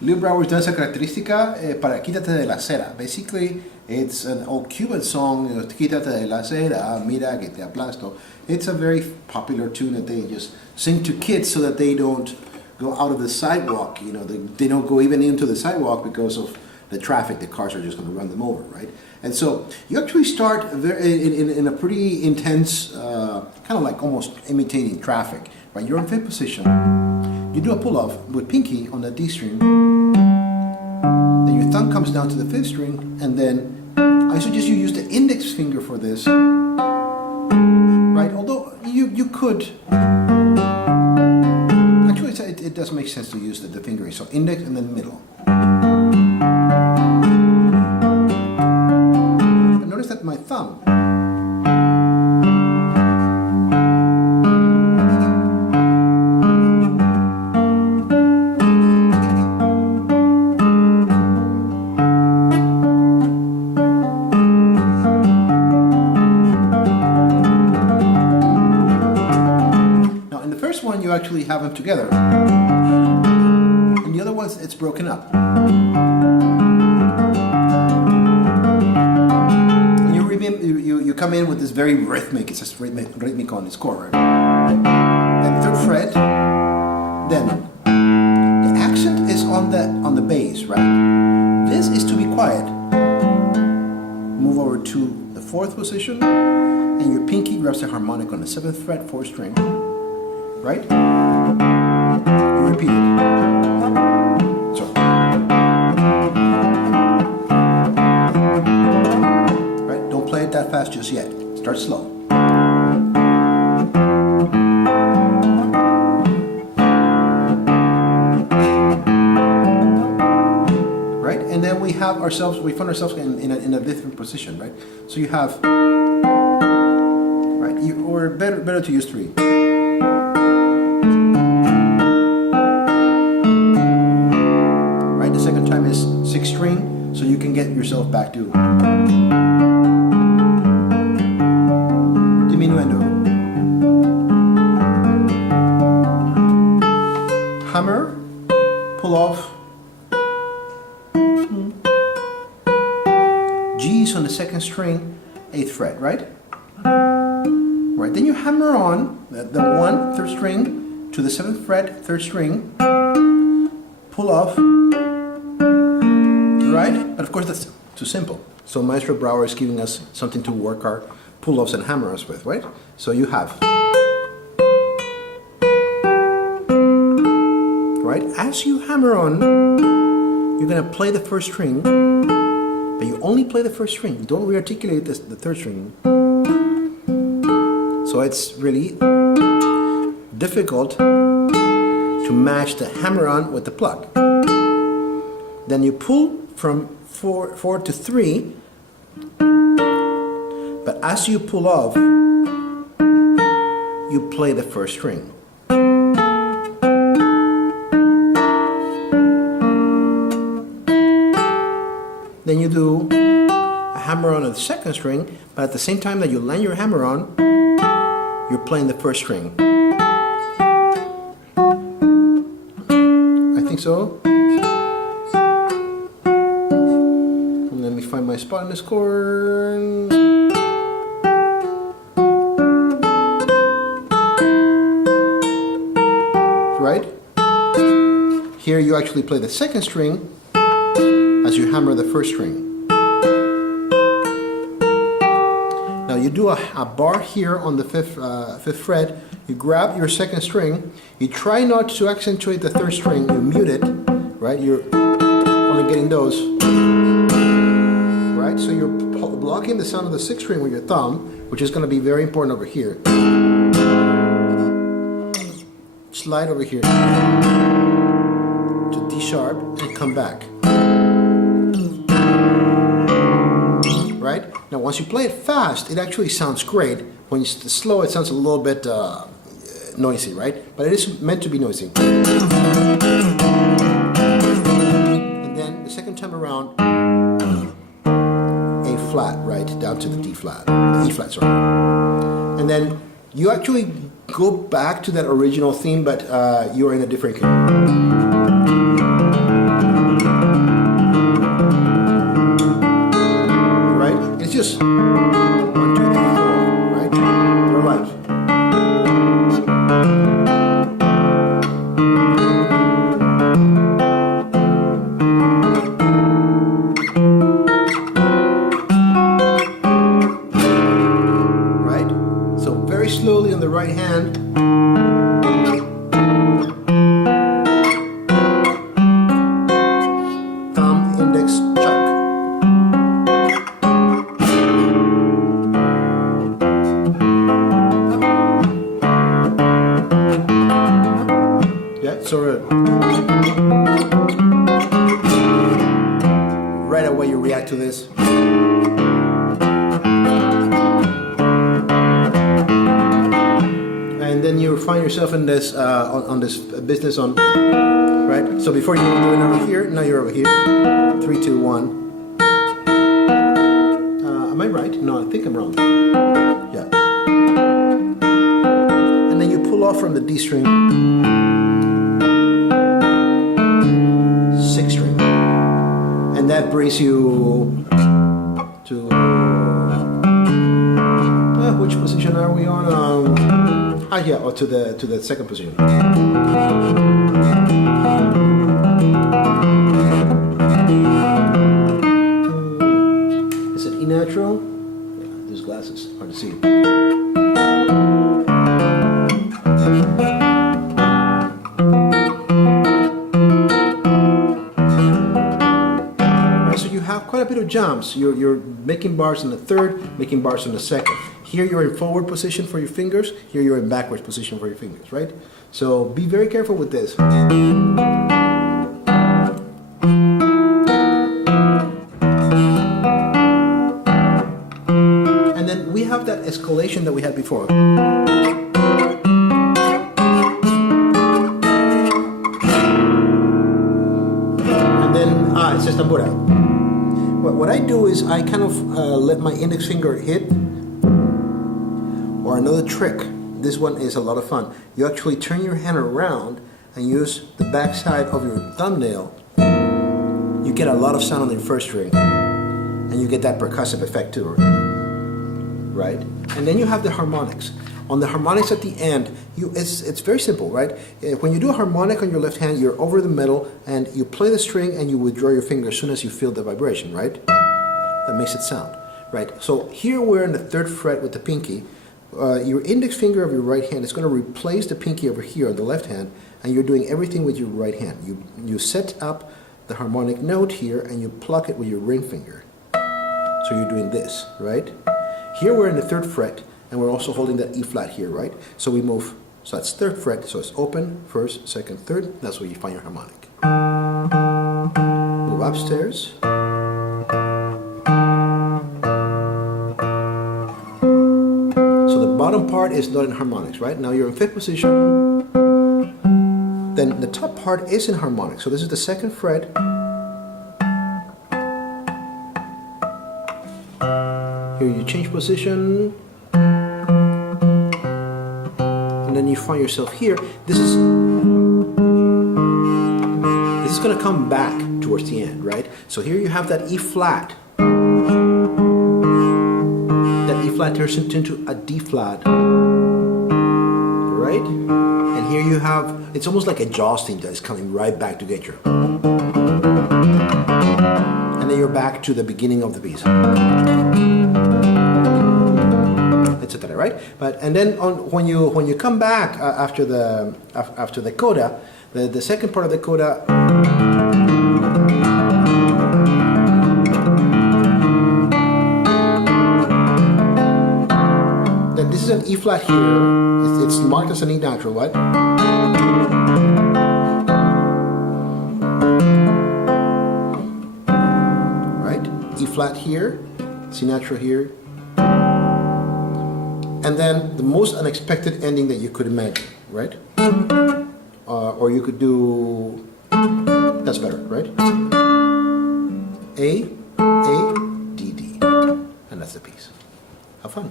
Brouwer's Danza Característica para Quítate de la Acera. Basically, it's an old Cuban song, Quítate de la Acera, mira que te aplasto. It's a very popular tune that they just sing to kids so that they don't go out of the sidewalk. You know, they don't go even into the sidewalk because of the traffic. The cars are just going to run them over, right? And so you actually start in a pretty intense, kind of like almost imitating traffic, right? You're in fifth position. You do a pull-off with pinky on the D string. Then your thumb comes down to the fifth string, and then I suggest you use the index finger for this, right? Although you could. Actually, it does make sense to use the fingering. So index and then middle. But notice that my thumb. You actually have them together, and the other ones it's broken up. And you come in with this very rhythmic. It's just rhythmic on its core, right? Then third fret. Then the accent is on the bass, right? This is to be quiet. Move over to the fourth position, and your pinky grabs the harmonic on the seventh fret, fourth string. Right? You repeat it. So. Right? Don't play it that fast just yet. Start slow. Right? And then we find ourselves in a different position, right? So you have, right? Or better to use three. Second time is sixth string, so you can get yourself back to diminuendo. Hammer, pull off. G is on the second string, eighth fret, right? Right. Then you hammer on the one, third string to the seventh fret, third string, pull off. Right? But of course that's too simple. So Maestro Brouwer is giving us something to work our pull-offs and hammer-ons with, right? So you have, right? As you hammer on, you're gonna play the first string, but you only play the first string. Don't re-articulate the third string. So it's really difficult to match the hammer-on with the pluck. Then you pull from 4 to 3, but as you pull off, you play the first string. Then you do a hammer on the second string, but at the same time that you land your hammer on, you're playing the first string. I think so. Let me find my spot in this chord. Right? Here you actually play the second string as you hammer the first string. Now you do a bar here on the fifth fret. You grab your second string. You try not to accentuate the third string. You mute it. Right? You're only getting those. Right? So you're blocking the sound of the sixth string with your thumb, which is going to be very important over here. Slide over here to D sharp and come back. Right? Now once you play it fast, it actually sounds great. When it's slow, it sounds a little bit noisy, right? But it is meant to be noisy. And then the second time around, A flat, right, down to the D flat, E flat, sorry. And then you actually go back to that original theme, but you're in a different key. back to this. And then you find yourself in this on this business on, right? So before you were doing over here, now you're over here. 3, 2, 1. Am I right? No, I think I'm wrong. Yeah. And then you pull off from the D string, 6 string, and that brings you to which position are we on? Yeah, or to the second position. Is it E natural? Yeah, these glasses hard to see. So you have quite a bit of jumps. You're making bars in the third, making bars in the second. Here you're in forward position for your fingers, here you're in backwards position for your fingers, right? So be very careful with this. And then we have that escalation that we had before. And then, it says tambura. What I do is I kind of let my index finger hit. Or another trick, this one is a lot of fun. You actually turn your hand around and use the back side of your thumbnail. You get a lot of sound on the first string. And you get that percussive effect too, right? And then you have the harmonics. On the harmonics at the end, it's very simple, right? When you do a harmonic on your left hand, you're over the middle and you play the string and you withdraw your finger as soon as you feel the vibration, right? That makes it sound, right? So here we're in the 3rd fret with the pinky. Your index finger of your right hand is going to replace the pinky over here on the left hand, and you're doing everything with your right hand. You set up the harmonic note here and you pluck it with your ring finger. So you're doing this, right? Here we're in the 3rd fret and we're also holding that E flat here, right? So we move, so that's 3rd fret, so it's open, 1st, 2nd, 3rd, that's where you find your harmonic. Move upstairs. Bottom part is not in harmonics, right? Now you're in 5th position. Then the top part is in harmonics. So this is the 2nd fret. Here you change position. And then you find yourself here. This is going to come back towards the end, right? So here you have that E flat. E flat turns into a D flat, right? And here you have, it's almost like a jaws theme that is coming right back to get you. And then you're back to the beginning of the piece, etc. Right? And then when you come back after the coda, the second part of the coda. This is an E flat here. It's marked as an E natural, what? Right? E flat here, C natural here. And then the most unexpected ending that you could imagine, right? Or you could do, that's better, right? A, D, D. And that's the piece. Have fun.